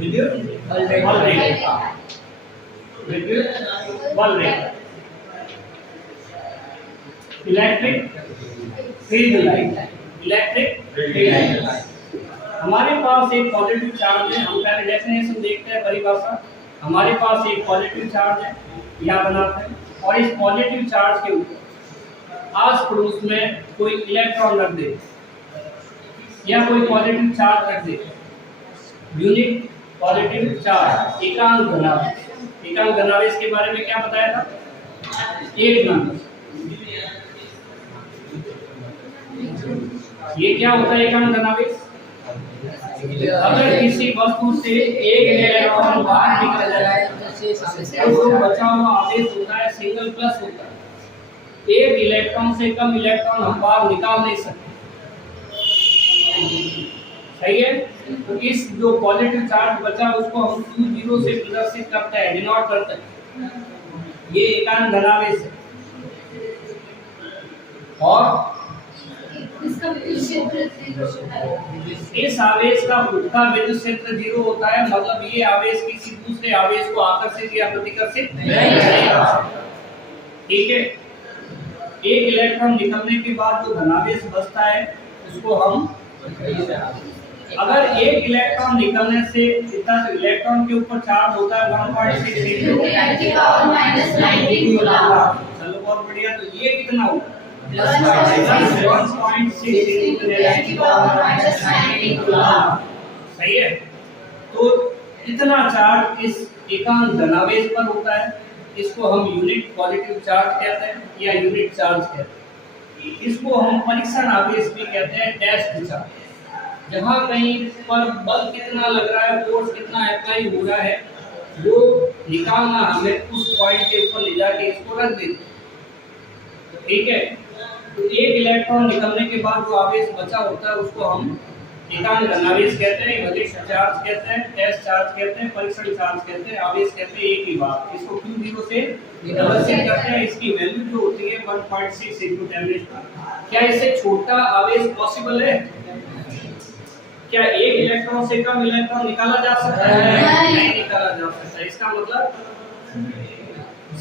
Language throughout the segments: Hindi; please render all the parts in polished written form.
विद्युत बल रेखा, विद्युत बल रेखा, electric field line, electric field line. हमारे पास एक पॉजिटिव चार्ज है, हम पहले डेफिनेशन देखते हैं परिभाषा। हमारे पास एक पॉजिटिव चार्ज है, यहाँ बनाते हैं, और इस पॉजिटिव चार्ज के ऊपर आस पड़ोस में कोई इलेक्ट्रॉन रख दे या कोई पॉजिटिव चार्ज रख दे, यूनिट पॉजिटिव चार्ज, एकांक धनावेश। एकांक धनावेश के बारे में क्या बताया था? एक नंबर। ये क्या होता है एकांक धनावेश? अगर किसी वस्तु से एक इलेक्ट्रॉन बाहर निकल जाए तो बचा हुआ आवेश होता है सिंगल प्लस होता है। एक इलेक्ट्रॉन से कम इलेक्ट्रॉन हम बाहर निकाल नहीं सकते, सही है। तो इस जो पॉजिटिव चार्ज बचा उसको हम Q0 से प्रदर्शित करते हैं, डिनोट करते हैं। ये एकांक धनावेश है। और इस आवेश का खुदका विद्युत क्षेत्र 0 होता है, मतलब ये आवेश किसी दूसरे आवेश को आकर्षित या प्रतिकर्षित नहीं करेगा। ठीक है। एक इलेक्ट्रॉन निकलने के बाद जो धनावेश बचता है उसको हम, अगर एक इलेक्ट्रॉन निकलने से इतना इलेक्ट्रॉन के ऊपर चार्ज होता है 1.6 चलो बहुत बढ़िया। तो ये कितना होगा? सही है। तो इतना चार्ज इस एकांक धनावेश पर होता है, इसको हम यूनिट पॉजिटिव चार्ज कहते हैं या यूनिट चार्ज कहते हैं। इसको हम परीक्षण आवेश भी कहते हैं, टेस्ट चार्ज। जहाँ कहीं पर बल कितना लग रहा है, फोर्स कितना अप्लाई हो रहा है, वो निकालना हमें उस पॉइंट के ऊपर ले जाके इसको रख देते। ठीक है। तो एक इलेक्ट्रॉन निकलने के बाद जो आवेश बचा होता है उसको हम एकांक धनावेश कहते हैं, यूनिट चार्ज कहते हैं, टेस्ट चार्ज कहते हैं, परीक्षण चार्ज कहते हैं, आवेश कहते हैं, एक ही बात। इसको Q0 से प्रदर्शित करते हैं। इसकी वैल्यू जो होती है 1.6 × 10⁻⁴। क्या इससे छोटा आवेश पॉसिबल है? क्या एक इलेक्ट्रॉन से कम इलेक्ट्रॉन निकाला जा सकता है? नहीं निकाला जा सकता। इसका मतलब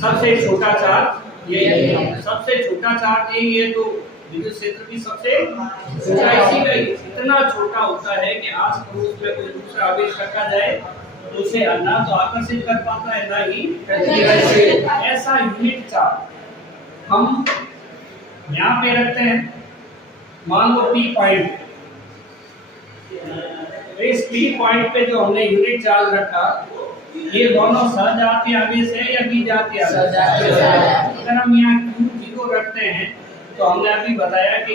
सबसे छोटा चार्ज यही है, सबसे छोटा चार्ज यही है। तो विद्युत क्षेत्र की सबसे छोटा इसी का इतना छोटा होता है कि आस पड़ोस में कोई दूसरा आवेश रखा जाए तो उसे ना तो आकर्षित कर पाता है, ना ही प्रतिकर्षित। ऐसा यूनिट चार्ज हम यहाँ पे रखते हैं। मान लो P पॉइंट, इस P पॉइंट पे जो हमने यूनिट चार्ज रखा, ये दोनों सहजातीय आवेश है या बीजातीय आवेश? अगर हम यहाँ Q0 रखते हैं तो हमने अभी बताया कि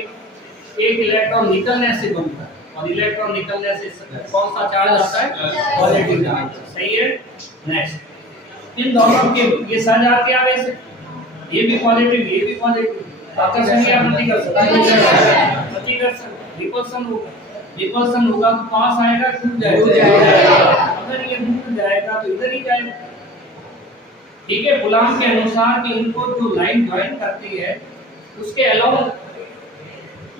एक इलेक्ट्रॉन निकलने से बनता है, और इलेक्ट्रॉन निकलने से कौन सा चार्ज आता है? Positive charge. सही है। नेक्स्ट, इन दोनों के ये सहजातीय आवेश है, ये भी पॉजिटिव, ये भी पॉजिटिव। आकर्षण या प्रतिकर्षण? प्रतिकर्षण। रिपल्सन होगा, रिपल्सन होगा तो पास आएगा, टूट जाएगा। अगर ये टूट जाएगा तो इधर ही जाएगा। ठीक है। कूलॉम के अनुसार कि इनको जो लाइन ज्वाइन करती है उसके अलावा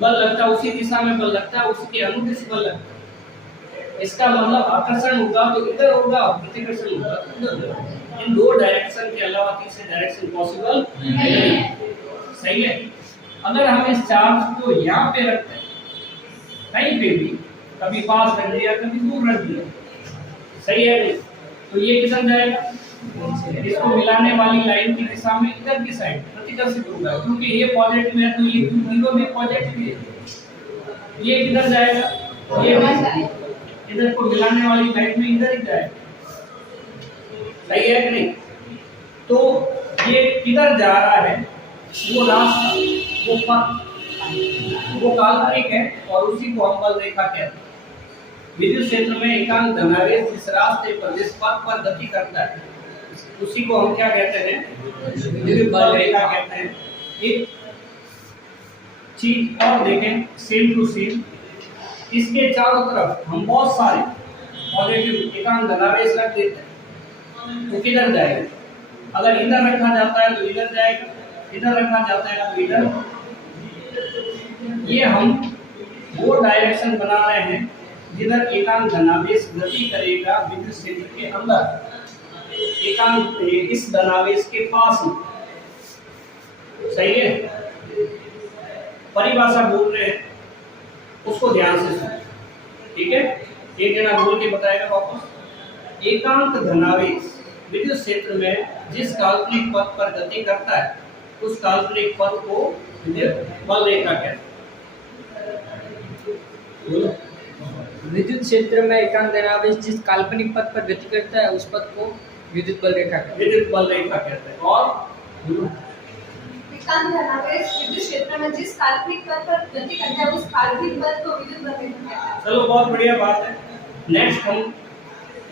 बल लगता है, उसी दिशा में बल लगता है, उसके अनुदिश बल लगता है। इसका मतलब आकर्षण होगा तो इधर होगा, प्रतिकर्षण होगा तो इधर। इन दो डायरेक्शन के अलावा तीसरे डायरेक्शन पॉसिबल नहीं है। सही है। अगर हम इस चार्ज को यहाँ पे रखते हैं, कहीं पे भी, कभी पास रख दिया, कभी दूर रख दिया, सही है, तो ये किधर जाएगा? इसको मिलाने वाली लाइन की दिशा में इधर की साइड प्रतिकर्षित होगा, क्योंकि ये पॉजिटिव है तो ये Q0 भी पॉजिटिव है। ये किधर जाएगा? ये इधर को मिलाने वाली लाइन में इधर ही जाएगा। सही है कि नहीं? तो ये किधर जा रहा है, वो रास्ता, वो पथ, वो काल्पनिक है और उसी को हम बल रेखा कहते हैं। विद्युत क्षेत्र में एकांक धनावेश जिस रास्ते पर, जिस पथ पर गति करता है, उसी को हम क्या कहते हैं? विद्युत बल रेखा कहते हैं। एक चीज और देखें, सेम टू सेम, इसके चारों तरफ हम बहुत सारे पॉजिटिव एकांक धनावेश रख देते हैं, तो किधर जाएगा? अगर इधर रखा जाता है तो इधर जाएगा, इधर रखा जाता है तो इधर। ये हम वो डायरेक्शन बना रहे हैं जिधर एकांक धनावेश गति करेगा विद्युत क्षेत्र के अंदर, एकांक इस धनावेश के पास में। सही है, परिभाषा बोल रहे हैं, उसको ध्यान से सुनो, ठीक है। एक जना बोल के बताएगा वापस। एकांक धनावेश विद्युत क्षेत्र में जिस काल्पनिक पथ पर गति करता है उस काल्पनिक पथ को विद्युत बल रेखा कहते हैं। विद्युत क्षेत्र में एकांक धनावेश जिस काल्पनिक पथ पर गति करता है उस पथ को विद्युत बल रेखा कहते हैं। विद्युत बल रेखा कहते हैं। और एकांक धनावेश विद्युत क्षेत्र में जिस काल्पनिक पथ पर गति करता है उस काल्पनिक पथ को विद्युत बल रेखा कहते हैं। चलो, बहुत बढ़िया बात है। नेक्स्ट हम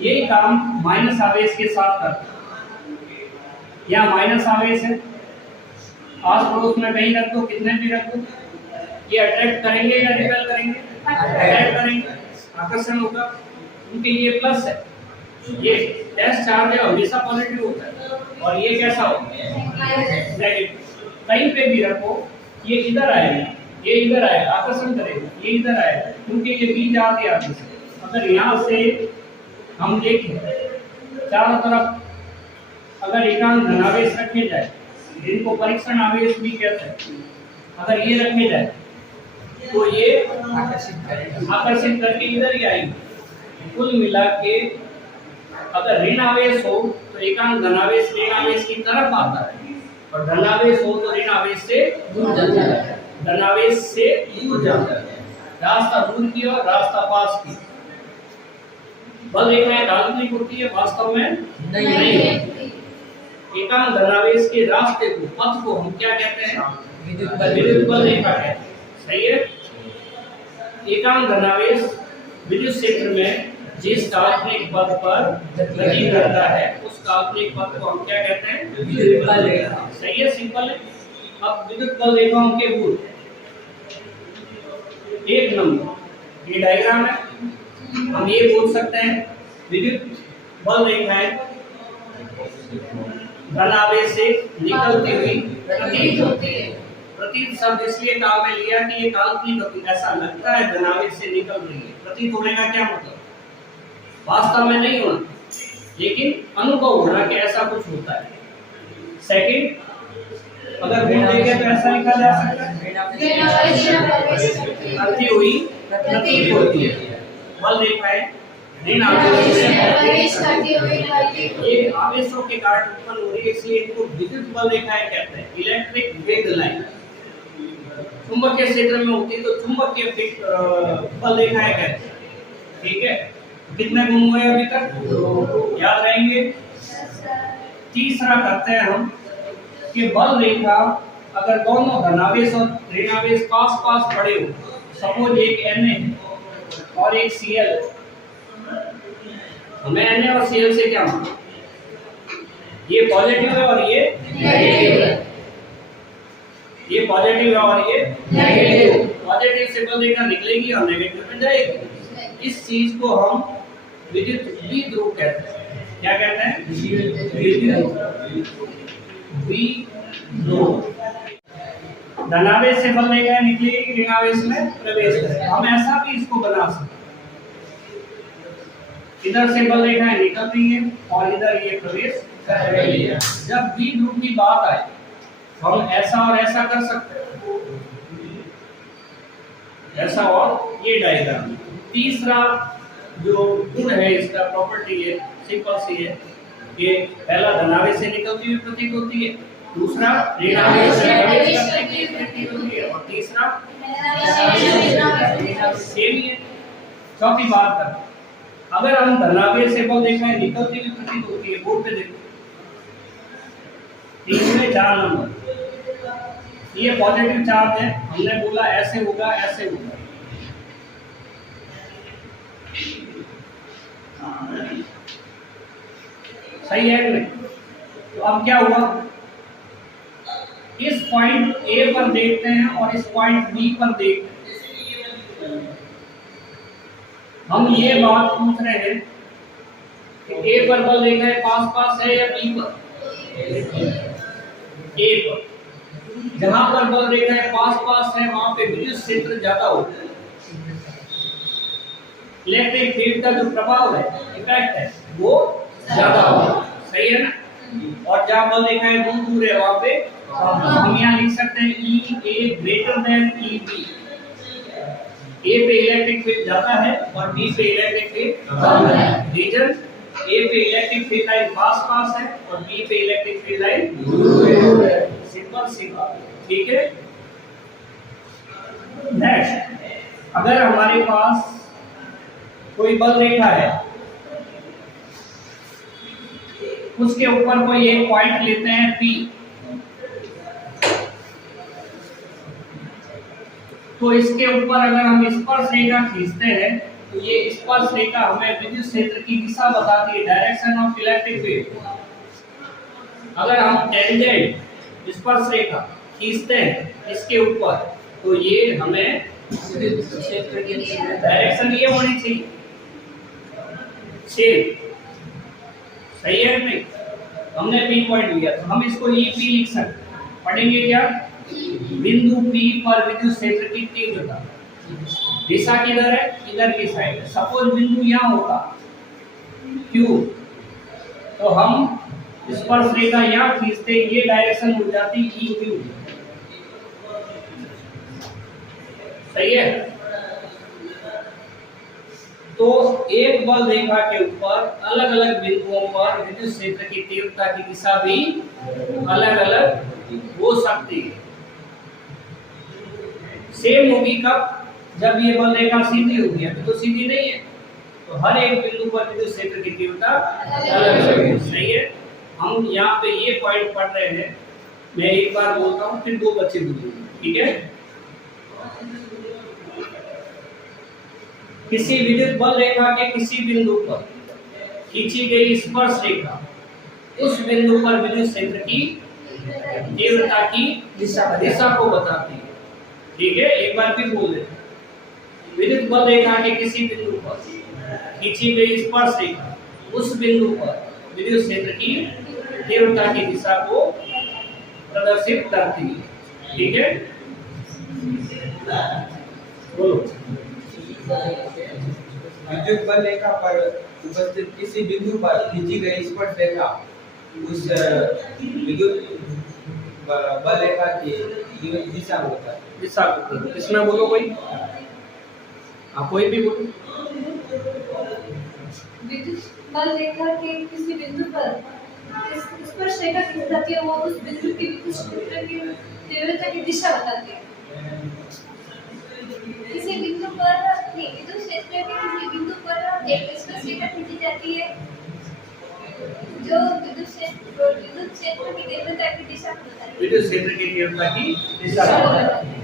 यही काम माइनस आवेश के साथ करते हैं। यहाँ माइनस आवेश है, आस पड़ोस में कहीं रख दो, कितने भी रख दो, ये अट्रैक्ट करेंगे या रिपेल करेंगे? अट्रैक्ट करेंगे, आकर्षण होगा। क्योंकि ये प्लस है, ये डैश चार्ज है, हमेशा पॉजिटिव होता है, और ये कैसा होगा? नेगेटिव। कहीं पे भी रखो, ये इधर आएगा, ये इधर आएगा, आकर्षण करेगा, ये इधर आएगा, क्योंकि ये बीज आती आती है। अगर यहाँ से हम देखें चारों तरफ, अगर एकांक धनावेश रखे जाए, इनको परीक्षण आवेश भी कहते हैं, अगर ये रखे जाए तो ये आकर्षित करके इधर ही आएगी। कुल मिला के अगर ऋण आवेश हो तो एकांक धनावेश ऋण आवेश की तरफ आता है, और धनावेश हो तो ऋण आवेश से दूर जाता है। धनावेश से दूर जाता है, रास्ता दूर की और रास्ता पास की। बल रेखाएं काल्पनिक होती है, वास्तव में नहीं है। एकांक धनावेश के रास्ते को, पथ को हम क्या कहते हैं? विद्युत बल रेखा कहते हैं। सही है। एकांक धनावेश विद्युत क्षेत्र में जिस काल्पनिक पथ पर गति करता है उस काल्पनिक पथ को हम क्या कहते हैं? विद्युत बल रेखा। सही है, सिंपल है। अब विद्युत बल रेखाओं के गुण। एक नंबर, ये डायग्राम है, हम ये बोल सकते हैं विद्युत बल रेखाएं धनावेश से निकलती हुई प्रतीत होती है। प्रतीत शब्द इसलिए काम में लिया कि ये काल्पनिक होती, ऐसा लगता है धनावेश से निकल रही है। प्रतीत होने का क्या मतलब? वास्तव में नहीं होना, लेकिन अनुभव होना कि ऐसा कुछ होता है। सेकंड, अगर गुण देखें तो ऐसा लिखा जा सकता है करती हुई प्रतीत होती है। बल रेखाएं ऋण आवेश ये आवेशों के कारण उत्पन्न हो रही है, इसलिए इनको विद्युत बल रेखाएं कहते हैं। इलेक्ट्रिक फील्ड लाइन चुंबकीय क्षेत्र में होती है तो चुंबकीय बल रेखाएं कहते हैं। ठीक है, कितने गुण हुए अभी तक? याद रहेंगे। तीसरा करते हैं हम कि बल रेखा अगर दोनों धनावेश और ऋणावेश पास पास पड़े हो, सपोज एक Na है और एक Cl, हमें Na और Cl से क्या मतलब? ये पॉजिटिव है और ये नेगेटिव है। ये पॉजिटिव है और ये नेगेटिव। पॉजिटिव से बल रेखा निकलेगी और नेगेटिव में जाएगी। इस चीज को हम विद्युत द्विध्रुव कहते हैं। क्या कहते हैं? विद्युत द्विध्रुव। धनावेश से बल रेखा निकलेगी, ऋणावेश में प्रवेश करेगी। हम ऐसा भी इसको बना सकते हैं, इधर से बल रेखाएं निकल रही है और इधर ये प्रवेश कर रही है। जब द्विध्रुव की बात आए हम ऐसा और ऐसा कर सकते हैं, ऐसा और ये डायग्राम। तीसरा जो गुण है इसका, प्रॉपर्टी है, सिंपल सी है, ये पहला धनावेश से निकलती हुई प्रतीत होती है, दूसरा ऋणावेश से प्रवेश करती हुई प्रतीत होती है, और तीसरा सेम ही है। चौथी बात कर, अगर हम धनावेश से बल रेखाएं निकलती हुई प्रतीत होती है, बोर्ड पे देखो 3 में 4 नंबर, ये पॉजिटिव चार्ज है, हमने बोला ऐसे होगा ऐसे होगा। सही है कि नहीं? तो अब क्या हुआ, इस पॉइंट ए पर देखते हैं और इस पॉइंट बी पर देखते हैं। हम ये बात पूछ रहे हैं कि ए पर बल रेखाएं पास पास है या बी पर? ए पर। जहां पर बल रेखाएं पास पास है वहां पे विद्युत क्षेत्र ज्यादा होता है। इलेक्ट्रिक फील्ड का जो प्रभाव है, इफेक्ट है, वो ज्यादा होगा। सही है ना? और जहाँ बल देखा है दूर दूर है वहां पे हम यहाँ लिख सकते हैं ई A greater then E B. ए पे इलेक्ट्रिक फील्ड ज्यादा है और बी पे इलेक्ट्रिक फील्ड कम है। रीजन ए पे इलेक्ट्रिक फील्ड लाइन पास पास है और बी पे इलेक्ट्रिक फील्ड लाइन दूर है। सिंपल सी बात, ठीक है। नेक्स्ट, अगर हमारे पास कोई बल रेखा है, उसके ऊपर कोई एक पॉइंट लेते हैं P, तो इसके ऊपर अगर हम स्पर्श रेखा खींचते हैं तो ये स्पर्श रेखा हमें विद्युत क्षेत्र की दिशा बताती है, डायरेक्शन ऑफ इलेक्ट्रिक फील्ड। अगर हम टेंजेंट स्पर्श रेखा खींचते हैं इसके ऊपर तो ये हमें विद्युत क्षेत्र की डायरेक्शन ये होनी चाहिए, सेम। सही है नहीं? हमने पी पॉइंट लिया तो हम इसको ई पी लिख सकते हैं। पढ़ेंगे क्या? बिंदु P पर विद्युत क्षेत्र की तीव्रता, दिशा किधर है? इधर की साइड है। सपोज बिंदु यहाँ होगा Q, तो हम स्पर्श रेखा यहाँ खींचते, ये डायरेक्शन हो जाती ई क्यू। सही है? तो एक बल रेखा के ऊपर अलग अलग बिंदुओं पर विद्युत क्षेत्र की तीव्रता की दिशा भी अलग अलग हो सकती है। सेम होगी कब? जब ये बल रेखा सीधी होगी। अभी तो सीधी नहीं है, तो हर एक बिंदु पर विद्युत क्षेत्र की तीव्रता अलग अलग है। सही है? हम यहाँ पे ये पॉइंट पढ़ रहे हैं, मैं एक बार बोलता हूँ फिर दो बच्चे बोलेंगे, ठीक है? किसी विद्युत बल रेखा के किसी बिंदु पर खींची गई स्पर्श रेखा उस बिंदु पर विद्युत क्षेत्र की तीव्रता की दिशा को बताती है। ठीक है, एक बार फिर बोल देते हैं। विद्युत बल रेखा के किसी बिंदु पर खींची गई स्पर्श रेखा उस बिंदु पर विद्युत क्षेत्र की तीव्रता की दिशा को प्रदर्शित करती है। ठीक है, बोलो। विद्युत बल रेखा पर उपस्थित किसी बिंदु पर खींची गई स्पर्श रेखा उस विद्युत बल रेखा की दिशा होता है। दिशा को इसमें बोलो कोई, आप कोई भी बोलो। विद्युत बल रेखा के किसी बिंदु पर स्पर्श रेखा की जाती है, वो उस बिंदु की विद्युत क्षेत्र की तीव्रता की दिशा बताती है। किसी बिंदु पर विद्युत क्षेत्र के किसी बिंदु पर एक स्पर्श रेखा खींची जाती है जो विद्युत क्षेत्र की तीव्रता की दिशा को बताती है। विद्युत क्षेत्र की तीव्रता की दिशा को बताती है।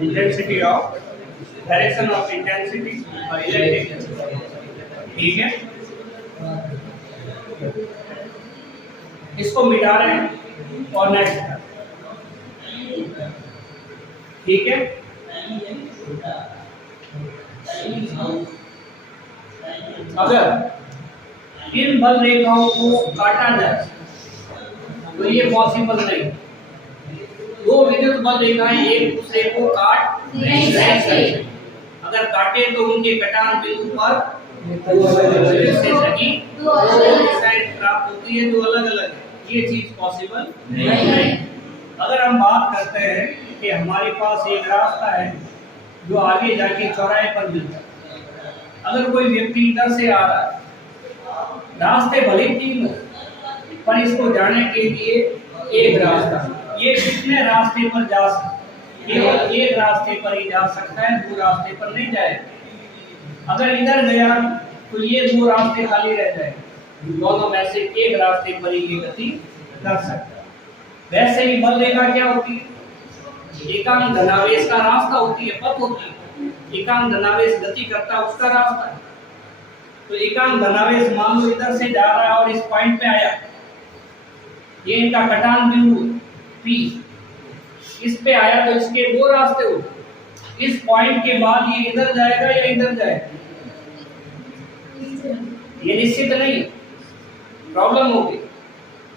Intensity of direction of intensity और इलेक्ट्रिक। ठीक है, इसको मिटा रहे हैं और नेक्स्ट। ठीक है, अगर इन बल रेखाओं को काटा जाए तो ये पॉसिबल नहीं। दो विद्युत बल रेखाएं एक दूसरे को काट नहीं सकती। अगर काटे तो उनके कटान बिंदु पर क्षेत्र की दो दिशाएं प्राप्त होती है जो अलग अलग है। ये चीज पॉसिबल नहीं है। अगर हम बात करते हैं कि हमारे पास एक रास्ता है जो आगे जाके चौराहे पर मिलता है। अगर कोई व्यक्ति इधर से आ रहा है, रास्ते भले तीन हो पर इसको जाने के लिए एक रास्ता, ये कितने रास्ते पर जा सकता है? केवल एक रास्ते पर ही जा सकता है, दो रास्ते पर नहीं जाएगा। अगर इधर गया तो ये दो रास्ते खाली रह जाएंगे, दोनों में से एक रास्ते पर ही ये गति कर सकता है। वैसे ही बल रेखा क्या होती है? एकांक धनावेश का रास्ता होती है, पथ होती है। एकांक धनावेश गति करता है, उसका रास्ता है। तो एकांक धनावेश मान लो इधर से जा रहा है और इस पॉइंट पे आया, ये इनका कटान बिंदु P, इस पे आया तो इसके दो रास्ते होते। इस पॉइंट के बाद ये इधर जाएगा या इधर जाएगा, ये निश्चित नहीं, प्रॉब्लम होगी।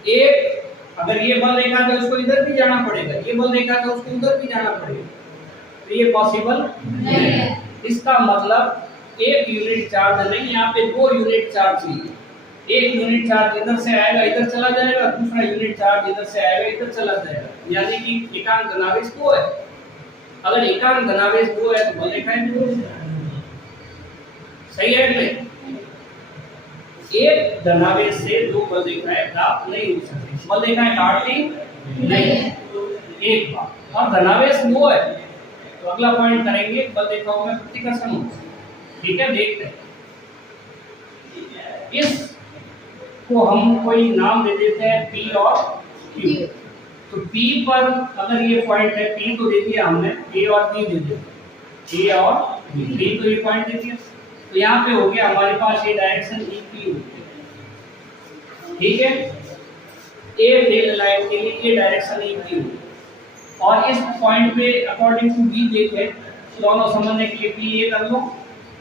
एक अगर ये बल देखा तो उसको इधर भी जाना पड़ेगा, ये बल देखा तो उसको उधर भी जाना पड़ेगा, तो ये पॉसिबल नहीं है। इसका मतलब एक यूनिट चार्ज नहीं, यहाँ पे 2 यूनिट चार्ज चाहिए। एक यूनिट चार्ज इधर से आएगा इधर चला जाएगा, दूसरा यूनिट चार्ज इधर से आएगा इधर चला जाएगा, यानी कि एकांक धनावेश 2 है। अगर एकांक धनावेश 2 है तो बल रेखाएं 2 सही है कि नहीं? एक धनावेश से 2 बल रेखाएं प्राप्त नहीं हो सकती, बल रेखाएं काटती नहीं है। एक बात, और धनावेश 2 है तो अगला पॉइंट करेंगे बल रेखाओं में प्रतिकर्षण होता है। ठीक है, देखते हैं इस को हम कोई नाम दे देते हैं P और Q। तो P पर अगर ये पॉइंट है, P तो दे दिया हमने, A और B दे दिया, A और B तो ये पॉइंट दे दिया, तो यहाँ पे हो गया हमारे पास ये डायरेक्शन EP होती है। ठीक है, A रेल लाइन के लिए ये डायरेक्शन EP होती है, और इस पॉइंट पे अकॉर्डिंग टू B देखें तो दोनों समझने के लिए P A कर लो,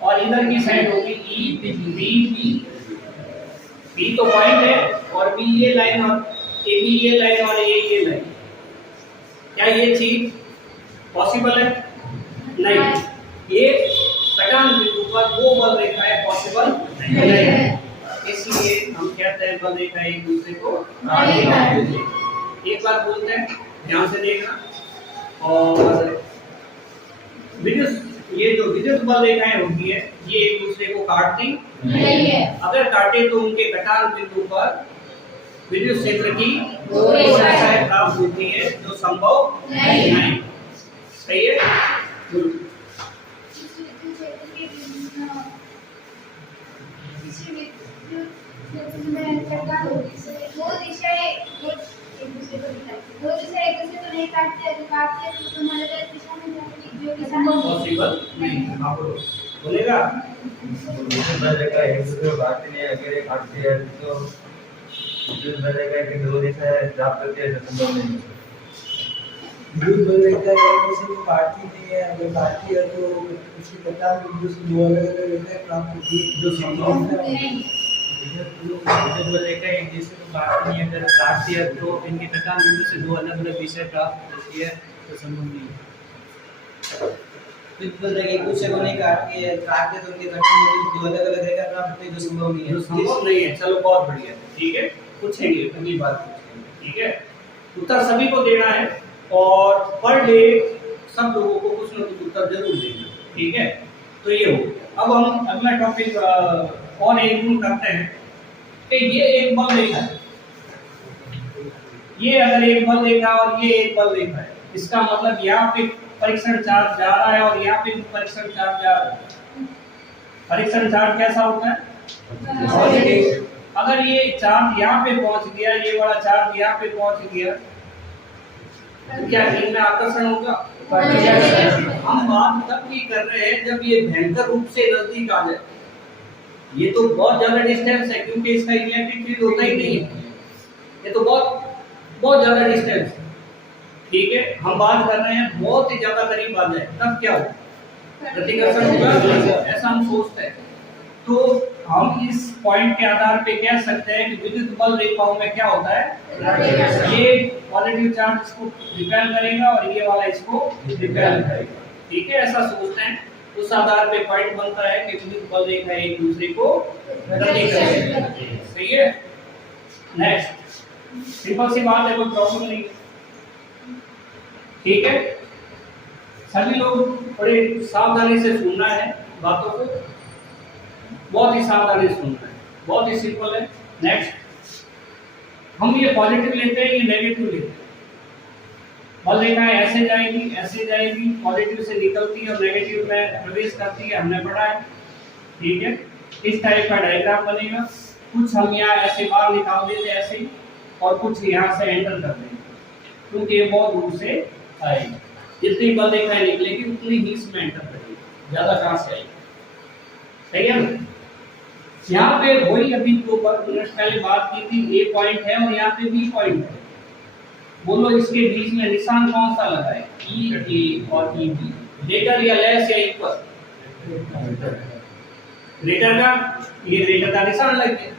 और इधर की साइड होगी E B B तो पॉइंट है, और B ये लाइन और A B ये लाइन और A ये लाइन, क्या ये चीज पॉसिबल है? नहीं। ये सटान बिंदु पर 2 बल रेखाएं पॉसिबल नहीं है, इसलिए हम कहते हैं बल रेखाएं एक दूसरे को एक बार बोलते हैं, ध्यान से देखना। और विद्युत, ये जो विद्युत बल रेखाएं होती है ये एक दूसरे को काटती नहीं है। अगर काटे तो उनके घटान बिंदु पर विद्युत क्षेत्र की 2 रेखाएं प्राप्त होती है, जो संभव नहीं। सही है? पॉसिबल नहीं है, आप बोलेगा बल रेखा एक दूसरे को काटती नहीं है, अगर ये काटती है तो विद्युत बल रेखा की 2 दिशाएं प्राप्त होती है, जो संभव नहीं है। विद्युत बल रेखा एक दूसरे को काटती नहीं है, अगर काटती है तो उसके घटान बिंदु से 2 अलग-अलग रेखाएं प्राप्त होती है, जो संभव नहीं। विद्युत बल रेखा एक दूसरे को काटती नहीं है, अगर काटती है तो इनके घटान बिंदु से 2 अलग-अलग दिशाएं प्राप्त होती है, तो संभव नहीं है। विद्युत बल रेखा एक दूसरे को नहीं काटती है, काटते तो उनके घटान बिंदु से 2 अलग-अलग रेखा प्राप्त होती है, जो संभव नहीं है। जो संभव नहीं है। चलो बहुत बढ़िया, ठीक है, पूछेंगे अगली बात पूछेंगे। ठीक है, उत्तर सभी को देना है, और पर डे सब लोगों को कुछ न कुछ उत्तर जरूर देंगे। ठीक है, तो ये हो गया। अब हम अगला टॉपिक और एक गुण करते हैं कि ये एक बल रेखा है, ये अगर एक बल रेखा और ये एक बल रेखा है, इसका मतलब यहाँ पे परीक्षण चार्ज जा रहा है और यहाँ पे भी परीक्षण चार्ज जा रहा है। परीक्षण चार्ज कैसा होता है? पॉजिटिव। अगर ये चार्ज यहाँ पे पहुंच गया, ये वाला चार्ज यहाँ पे पहुंच गया, तो क्या इनमें आकर्षण होगा? हम बात तब भी कर रहे हैं जब ये भयंकर रूप से नजदीक आ जाए। ये तो बहुत ज्यादा डिस्टेंस है, क्योंकि इसका इलेक्ट्रिक फील्ड होता ही नहीं है, ये तो बहुत ज्यादा डिस्टेंस है। ठीक है, हम बात कर रहे हैं बहुत ही ज्यादा करीब आ जाए, तब क्या होगा? प्रतिकर्षण होगा, ऐसा हम सोचते हैं। तो हम इस पॉइंट के आधार पे कह सकते हैं कि विद्युत बल रेखाओं में क्या होता है? ये पॉजिटिव चार्ज इसको रिपेल करेगा और ये वाला इसको रिपेल करेगा। ठीक है, ऐसा सोचते हैं। उस आधार पे पॉइंट बनता है कि विद्युत बल रेखा एक दूसरे को प्रतिकर्षण करती है। सही है? नेक्स्ट, सिंपल सी बात है, कोई प्रॉब्लम नहीं। ठीक है, सभी लोग बड़े सावधानी से सुनना है बातों को, बहुत ही सावधानी से सुनना है, बहुत ही सिंपल है। नेक्स्ट, हम ये पॉजिटिव लेते हैं, ये नेगेटिव लेते हैं। बल रेखाएं ऐसे जाएगी, पॉजिटिव से निकलती है और नेगेटिव में प्रवेश करती है, हमने पढ़ा है। ठीक है, इस टाइप का डायग्राम बनेगा। कुछ हम यहाँ ऐसे बाहर निकाल देते हैं ऐसे ही, और कुछ यहाँ से एंटर कर देंगे, क्योंकि ये बहुत दूर से आएगी। जितनी बल रेखाएं निकलेगी उतनी ही इसमें एंटर करेगी, ज्यादा कहाँ से आएगी? सही है ना? यहाँ पे वही अभी 2 मिनट पहले बात की थी, ए पॉइंट है और यहाँ पे बी पॉइंट है। बोलो इसके बीच में निशान कौन सा लगा है? ई ए और ई बी। ग्रेटर या लेस या इक्वल? ग्रेटर का, ये ग्रेटर का निशान लग गया।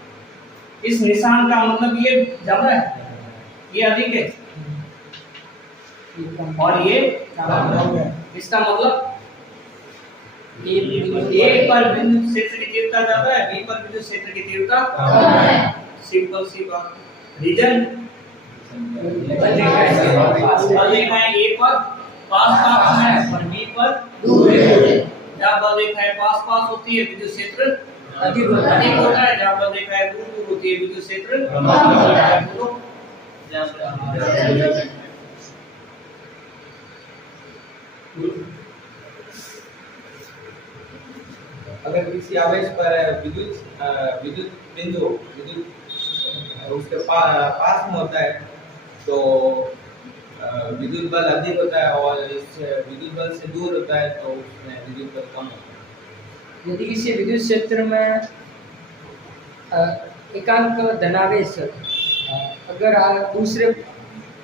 इस निशान का मतलब ये ज्यादा है, ये अधिक है, और ये इसका मतलब ए पर विद्युत क्षेत्र की तीव्रता ज्यादा है, बी पर विद्युत क्षेत्र की तीव्रता कम है। सिंपल सी बात। रीजन बल रेखाएं ए पर पास पास में है और बी पर दूर है। जहाँ बल रेखाएं पास पास होती है विद्युत क्षेत्र अधिक होता है, जहाँ बल रेखाएं दूर दूर होती है विद्युत क्षेत्र कम होता है। अगर किसी आवेश पर विद्युत बिंदु उसके पास में होता है तो विद्युत बल अधिक होता है, और इस विद्युत बल से दूर होता है तो उसमें विद्युत बल कम होता है। यदि किसी विद्युत क्षेत्र में एकांक धनावेश अगर दूसरे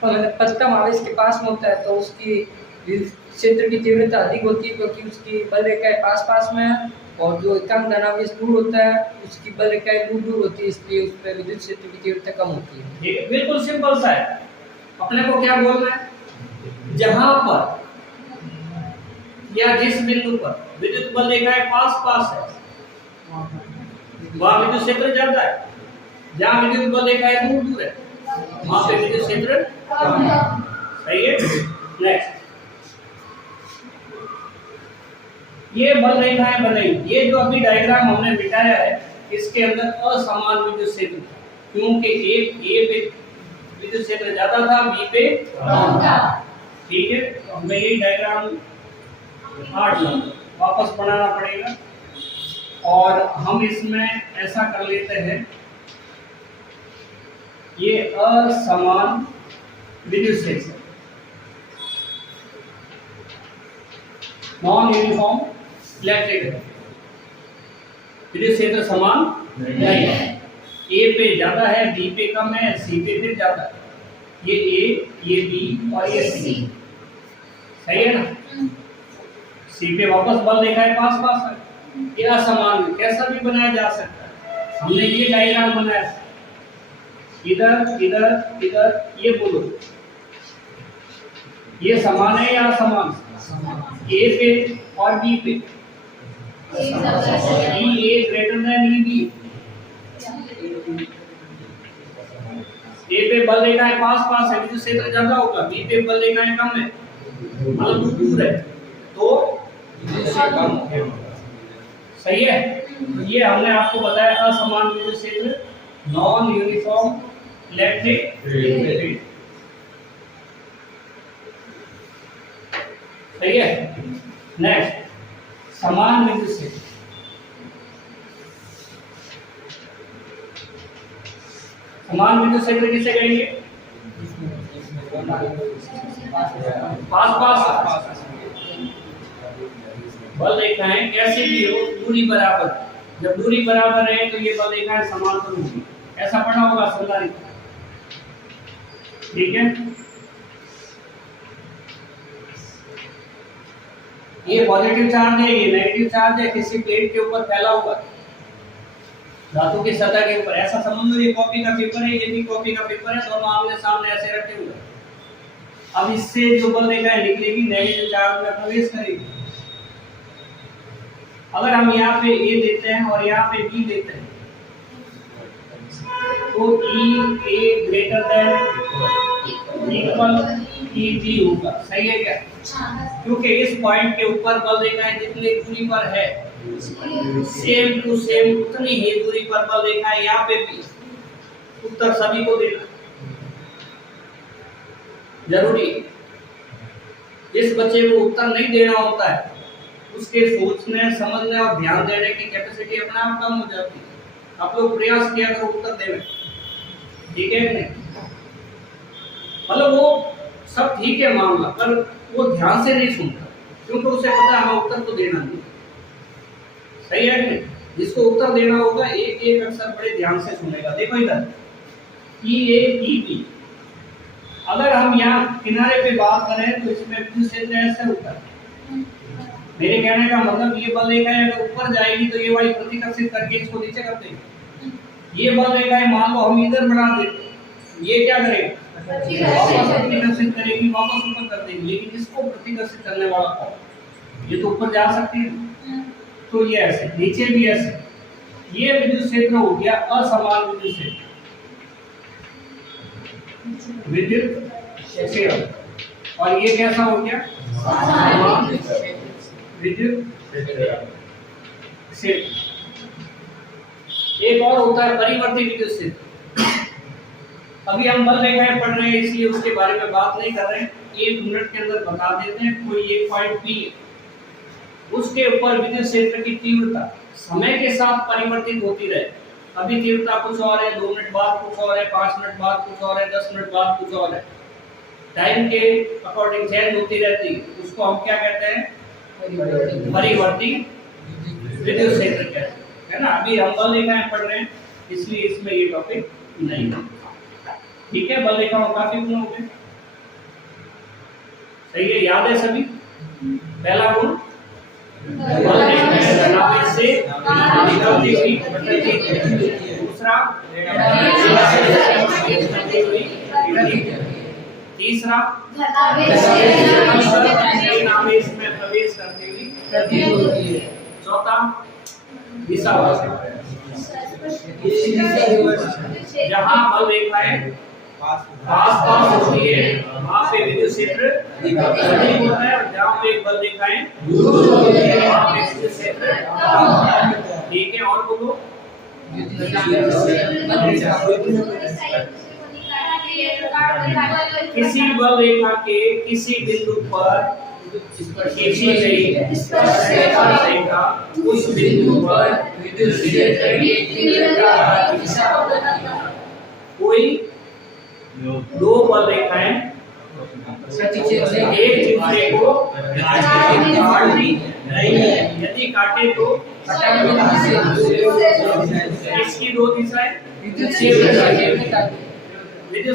पदतम आवेश के पास में होता है तो उसकी क्षेत्र की तीव्रता अधिक होती है, क्योंकि उसकी बल रेखाएं पास पास में है, और जो एकांक धनावेश दूर होता है उसकी बल रेखाएं दूर दूर होती है, इसलिए उस पर विद्युत क्षेत्र की तीव्रता कम होती है। ठीक है, बिल्कुल सिंपल सा है। अपने को क्या बोलना है, जहां पर या जिस बिंदु पर विद्युत बल रेखाएं पास पास है वहां विद्युत क्षेत्र ज्यादा है, जहां विद्युत बल रेखाएं दूर दूर है वहां पे विद्युत क्षेत्र कम है। सही है। नेक्स्ट, ये बल रेखाएं बनाई, ये जो अभी डायग्राम हमने बिठाया है इसके अंदर असमान विद्युत क्षेत्र, क्योंकि ए पे विद्युत क्षेत्र ज्यादा था, बी पे कम था। ठीक है, तो हमें यही डायग्राम 8 वापस बनाना पड़ेगा, और हम इसमें ऐसा कर लेते हैं, ये असमान विद्युत क्षेत्र, नॉन यूनिफॉर्म इलेक्ट्रिक विद्युत क्षेत्र समान नहीं है। ए पे ज्यादा है, बी पे कम है, सी पे फिर ज्यादा है। ये ए, ये बी और ये सी, सही है ना। सी पे वापस बल रेखाएं पास पास है, ये असमान कैसा भी बनाया जा सकता है। हमने ये डायग्राम बनाया, इधर इधर इधर, ये बोलो ये समान है या असमान? ए पे और बी पे, ए ग्रेटर देन ई बी। ए पे बल रेखाएं पास पास है, विद्युत क्षेत्र ज्यादा होगा, बी पे बल रेखाएं कम है, मतलब दूर है, तो कम है। सही है। तो ये हमने आपको बताया असमान विद्युत क्षेत्र, नॉन यूनिफॉर्म इलेक्ट्रिक फील्ड। सही है। नेक्स्ट, समान विद्युत क्षेत्र। समान विद्युत क्षेत्र किसे कहेंगे? पास पास बल रेखाएं कैसे भी हो, दूरी बराबर, जब दूरी बराबर है तो ये बल रेखाएं समांतर होंगी, ऐसा पढ़ा होगा संधारित्र। ठीक है, ये पॉजिटिव चार्ज है, ये नेगेटिव चार्ज है, किसी प्लेट के ऊपर फैला हुआ धातु की सतह के ऊपर, ऐसा समझ लो ये कॉपी का पेपर है, ये भी कॉपी का पेपर है, दोनों आमने सामने ऐसे रखे हुए। अब इससे जो बल रेखाएं निकलेगी नेगेटिव चार्ज में प्रवेश करेगी। अगर हम यहाँ पे ए देते हैं और यहाँ पे बी देते हैं तो E A greater than equal E B होगा। सही है क्या? क्योंकि इस पॉइंट के ऊपर बल रेखाएं जितनी दूरी पर है सेम टू सेम उतनी ही दूरी पर बल रेखाएं यहाँ पे भी। उत्तर सभी को देना जरूरी। जिस बच्चे को उत्तर नहीं देना होता है उसके सोचने, समझने और ध्यान देने की कैपेसिटी अपने आप कम हो जाती है। आप लोग प्रयास किया करो उत्तर देने, ठीक है नहीं? मतलब वो सब ठीक है मामला, पर वो ध्यान से नहीं सुनता क्योंकि उसे पता है हमें उत्तर तो देना नहीं। सही है नहीं? जिसको उत्तर देना होगा एक एक अक्षर बड़े ध्यान से सुनेगा। देखो इधर ई ए ई बी, अगर हम यहाँ किनारे पे बात करें तो इसमें विद्युत क्षेत्र ऐसे होता है। मेरे कहने का मतलब ये बल रेखा अगर ऊपर जाएगी तो ये वाली प्रतिकर्षित करके इसको नीचे कर देगी। ये बल रेखाएं मान लो हम इधर बढ़ा देते, ये क्या करेगा? वापस प्रतिकर्षित करेगी, वापस ऊपर कर देगी। लेकिन इसको प्रतिकर्षित करने वाला कौन? ये तो ऊपर जा सकती है, तो ये ऐसे, नीचे भी ऐसे। ये विद्युत क्षेत्र हो गया असमान विद्युत क्षेत्र, विद्युत क्षेत्र। और ये कैसा हो गया? समान विद्युत क्षेत्र। एक और होता है परिवर्ती विद्युत क्षेत्र। अभी हम बल रेखाएं पढ़ रहे हैं इसलिए उसके बारे में बात नहीं कर रहे हैं, 1 मिनट के अंदर बता देते हैं। कोई एक पॉइंट P, उसके ऊपर विद्युत क्षेत्र की तीव्रता समय के साथ परिवर्तित होती रहे। अभी तीव्रता कुछ और है, 2 मिनट बाद कुछ और है, 5 मिनट बाद कुछ और है, 10 मिनट बाद कुछ और है, टाइम के अकॉर्डिंग चेंज होती रहती है। उसको हम क्या कहते हैं? परिवर्ती विद्युत क्षेत्र कहते हैं, है ना। अभी हम बल रेखाएं पढ़ रहे हैं इसलिए इसमें ये टॉपिक नहीं है, ठीक है। बल रेखाओं काफी गुण हो गए, सही है, याद है सभी। पहला गुण बल रेखाएं धनावेश से निकलती हुई प्रकृति, दूसरा तीसरा धनावेश में प्रवेश करती हुई, चौथा दिशावार। जहाँ बल रेखाएं आस-पास होती है वहाँ पे विद्युत क्षेत्र अधिक होता है, और जहाँ पे बल रेखाएं दूर होती है वहाँ पे विद्युत क्षेत्र कम होता है, ठीक है। और बोलो, किसी बल रेखा के किसी बिंदु पर खींची गई स्पर्श रेखा उस बिंदु पर विद्युत क्षेत्र की तीव्रता की दिशा। कोई दो बल रेखाएं एक दूसरे को काटती नहीं है, यदि काटे तो इसकी दो दिशाएं विद्युत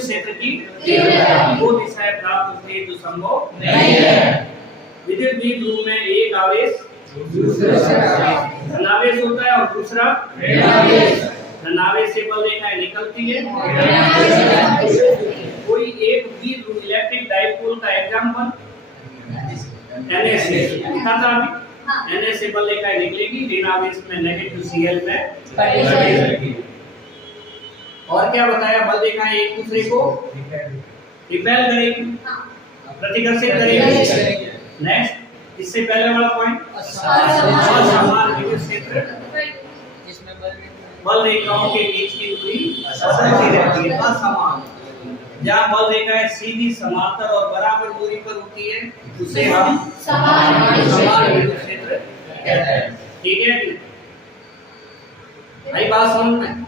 क्षेत्र की दो दिशाएं प्राप्त होती है जो संभव नहीं है। विद्युत द्विध्रुव में एक आवेश धनावेश होता है और दूसरा ऋणावेश। धनावेश से बल रेखाएं निकलती है। कोई एक द्विध्रुव इलेक्ट्रिक डाइपोल का एग्जांपल NS लिखा था अभी। NS से बल रेखाएं निकलेगी, ऋणावेश में नेगेटिव Cl में पड़ेगी। और क्या बताया? बल रेखाएं एक दूसरे को रिपेल करेगी, प्रतिकर्षित करेगी। नेक्स्ट, इससे पहले वाला पॉइंट असमान विद्युत क्षेत्र, बल रेखाओं के बीच की दूरी बदलती रहती है, असमान। जहाँ बल रेखाएं सीधी समांतर और बराबर दूरी पर होती है उसे हम समान विद्युत क्षेत्र कहते हैं, ठीक है। भाई बात समझ में?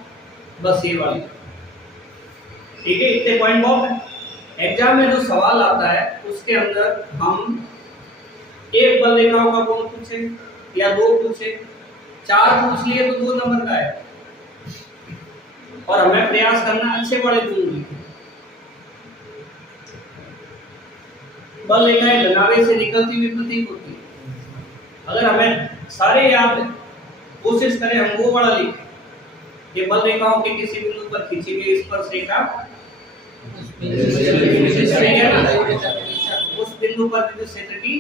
बस ये वाली, ठीक है। इतने पॉइंट बहुत है। एग्जाम में जो सवाल आता है उसके अंदर हम एक बल रेखाओं का गुण पूछे या दो पूछे, 4 पूछ लिए तो 2 नंबर का है, और हमें प्रयास करना अच्छे वाले गुण लिखे। बल रेखाएं धनावेश से निकलती हुई प्रतीत होती है। अगर हमें सारे याद है, कोशिश करें हम वो वाला लिखें। ये बल रेखाओं के किसी बिंदु पर खींची गई स्पर्श रेखा उस बिंदु पर विद्युत क्षेत्र की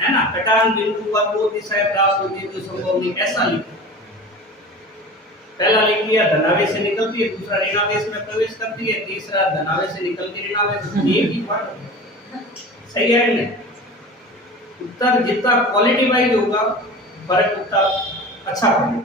है ना। कटान बिंदु पर दो दिशाएं प्राप्त होती है जो संभव नहीं, ऐसा लिखें। पहला लिख दिया धनावेश से निकलती है, दूसरा ऋणावेश में प्रवेश करती है, तीसरा धनावेश से निकलती ऋणावेश। एक ही बात, सही है नहीं? उत्तर जितना क्वालिटी वाइज होगा फर्क उतना अच्छा पड़ेगा।